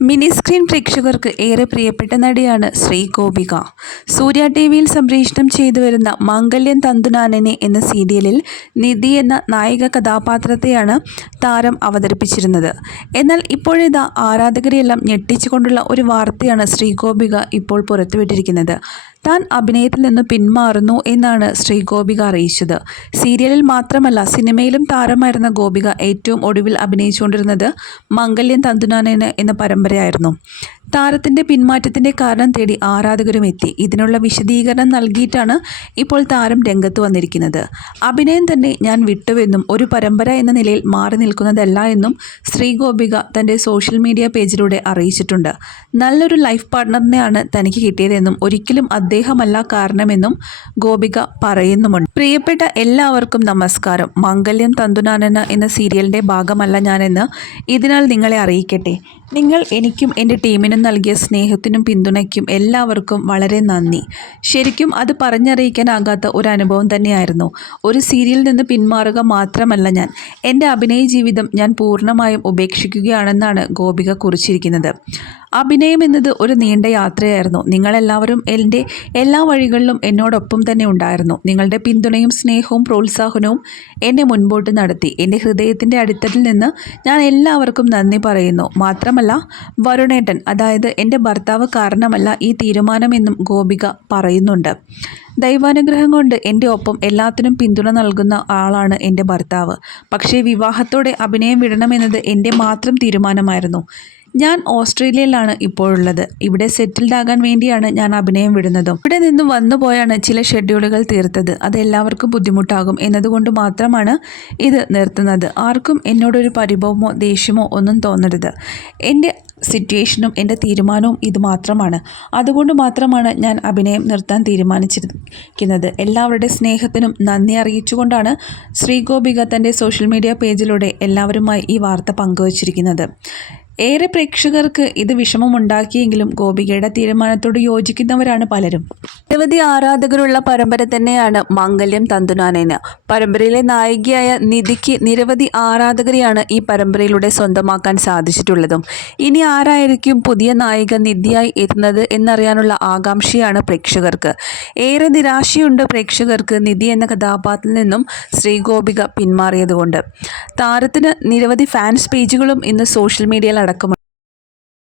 Mini screen പ്രേക്ഷകർക്ക് ഏറെ പ്രിയപ്പെട്ട നടിയാണ് ശ്രീ ഗോപിക. സൂര്യ ടി വിയിൽ സംപ്രേഷണം ചെയ്തു വരുന്ന മാംഗല്യൻ തന്തുനാനനെ എന്ന സീരിയലിൽ നിധി എന്ന നായിക കഥാപാത്രത്തെയാണ് താരം അവതരിപ്പിച്ചിരുന്നത്. എന്നാൽ ഇപ്പോഴിതാ ആരാധകരെയെല്ലാം ഞെട്ടിച്ചുകൊണ്ടുള്ള ഒരു വാർത്തയാണ് ശ്രീ ഗോപിക ഇപ്പോൾ പുറത്തുവിട്ടിരിക്കുന്നത്. താൻ അഭിനയത്തിൽ നിന്ന് പിന്മാറുന്നു എന്നാണ് ശ്രീ ഗോപിക അറിയിച്ചത്. സീരിയലിൽ മാത്രമല്ല സിനിമയിലും താരമായിരുന്ന ഗോപിക ഏറ്റവും ഒടുവിൽ അഭിനയിച്ചുകൊണ്ടിരുന്നത് മംഗല്യം തന്തുനാനന് എന്ന പരമ്പരയായിരുന്നു. താരത്തിന്റെ പിന്മാറ്റത്തിന്റെ കാരണം തേടി ആരാധകരും എത്തി. ഇതിനുള്ള വിശദീകരണം നൽകിയിട്ടാണ് ഇപ്പോൾ താരം രംഗത്ത് വന്നിരിക്കുന്നത്. അഭിനയം തന്നെ ഞാൻ വിട്ടുവെന്നും ഒരു പരമ്പര എന്ന നിലയിൽ മാറി നിൽക്കുന്നതല്ല എന്നും ശ്രീ ഗോപിക തന്റെ സോഷ്യൽ മീഡിയ പേജിലൂടെ അറിയിച്ചിട്ടുണ്ട്. നല്ലൊരു ലൈഫ് പാർട്ട്ണറിനെയാണ് തനിക്ക് കിട്ടിയതെന്നും ഒരിക്കലും അദ്ദേഹമല്ല കാരണമെന്നും ഗോപിക പറയുന്നുമുണ്ട്. പ്രിയപ്പെട്ട എല്ലാവർക്കും നമസ്കാരം. മംഗല്യം തന്തുനാനന എന്ന സീരിയലിന്റെ ഭാഗമല്ല ഞാനെന്ന് ഇതിനാൽ നിങ്ങളെ അറിയിക്കട്ടെ. നിങ്ങൾ എനിക്കും എന്റെ ടീമിനും നൽകിയ സ്നേഹത്തിനും പിന്തുണയ്ക്കും എല്ലാവർക്കും വളരെ നന്ദി. ശരിക്കും അത് പറഞ്ഞറിയിക്കാനാകാത്ത ഒരു അനുഭവം തന്നെയായിരുന്നു. ഒരു സീരിയലിൽ നിന്ന് പിന്മാറുക മാത്രമല്ല ഞാൻ. എന്റെ അഭിനയ ജീവിതം ഞാൻ പൂർണമായും ഉപേക്ഷിക്കുകയാണെന്നാണ് ഗോപിക കുറിച്ചിരിക്കുന്നത്. അഭിനയം എന്നത് ഒരു നീണ്ട യാത്രയായിരുന്നു. നിങ്ങളെല്ലാവരും എന്റെ എല്ലാ വഴികളിലും എന്നോടൊപ്പം തന്നെ ഉണ്ടായിരുന്നു. നിങ്ങളുടെ പിന്തുണയും സ്നേഹവും പ്രോത്സാഹനവും എന്നെ മുൻപോട്ട് നടത്തി. എന്റെ ഹൃദയത്തിന്റെ അടിത്തട്ടിൽ നിന്ന് ഞാൻ എല്ലാവർക്കും നന്ദി പറയുന്നു. മാത്രമല്ല വരുണേട്ടൻ അതായത് എന്റെ ഭർത്താവ് കാരണമല്ല ഈ തീരുമാനമെന്നും ഗോപിക പറയുന്നുണ്ട്. ദൈവാനുഗ്രഹം കൊണ്ട് എന്റെ ഒപ്പം എല്ലാത്തിനും പിന്തുണ നൽകുന്ന ആളാണ് എന്റെ ഭർത്താവ്. പക്ഷേ വിവാഹത്തോടെ അഭിനയം വിടണമെന്നത് എന്റെ മാത്രം തീരുമാനമായിരുന്നു. ഞാൻ ഓസ്ട്രേലിയയിലാണ് ഇപ്പോഴുള്ളത്. ഇവിടെ സെറ്റിൽഡ് ആകാൻ വേണ്ടിയാണ് ഞാൻ അഭിനയം വിടുന്നതും. ഇവിടെ നിന്നും വന്നുപോയാണ് ചില ഷെഡ്യൂളുകൾ തീർത്തത്. അത് എല്ലാവർക്കും ബുദ്ധിമുട്ടാകും എന്നതുകൊണ്ട് മാത്രമാണ് ഇത് നിർത്തുന്നത്. ആർക്കും എന്നോടൊരു പരിഭവമോ ദേഷ്യമോ ഒന്നും തോന്നരുത്. എന്റെ സിറ്റുവേഷനും എന്റെ തീരുമാനവും ഇത് മാത്രമാണ്. അതുകൊണ്ട് മാത്രമാണ് ഞാൻ അഭിനയം നിർത്താൻ തീരുമാനിച്ചിരിക്കുന്നത്. എല്ലാവരുടെ സ്നേഹത്തിനും നന്ദി അറിയിച്ചുകൊണ്ടാണ് ശ്രീഗോപിക തന്റെ സോഷ്യൽ മീഡിയ പേജിലൂടെ എല്ലാവരുമായി ഈ വാർത്ത പങ്കുവച്ചിരിക്കുന്നത്. ഏറെ പ്രേക്ഷകർക്ക് ഇത് വിഷമമുണ്ടാക്കിയെങ്കിലും ഗോപികയുടെ തീരുമാനത്തോട് യോജിക്കുന്നവരാണ് പലരും. നിരവധി ആരാധകരുള്ള പരമ്പര തന്നെയാണ് മംഗല്യം തന്തുനാനേന്. പരമ്പരയിലെ നായികയായ നിധിക്ക് നിരവധി ആരാധകരെയാണ് ഈ പരമ്പരയിലൂടെ സ്വന്തമാക്കാൻ സാധിച്ചിട്ടുള്ളതും. ഇനി ആരായിരിക്കും പുതിയ നായിക നിധിയായി എത്തുന്നത് എന്നറിയാനുള്ള ആകാംക്ഷയാണ് പ്രേക്ഷകർക്ക്. ഏറെ നിരാശയുണ്ട് പ്രേക്ഷകർക്ക് നിധി എന്ന കഥാപാത്രത്തിൽ നിന്നും ശ്രീഗോപിക പിന്മാറിയതുകൊണ്ട്. താരത്തിന് നിരവധി ഫാൻസ് പേജുകളും ഇന്ന് സോഷ്യൽ മീഡിയയിൽ അടക്കമുണ്ട്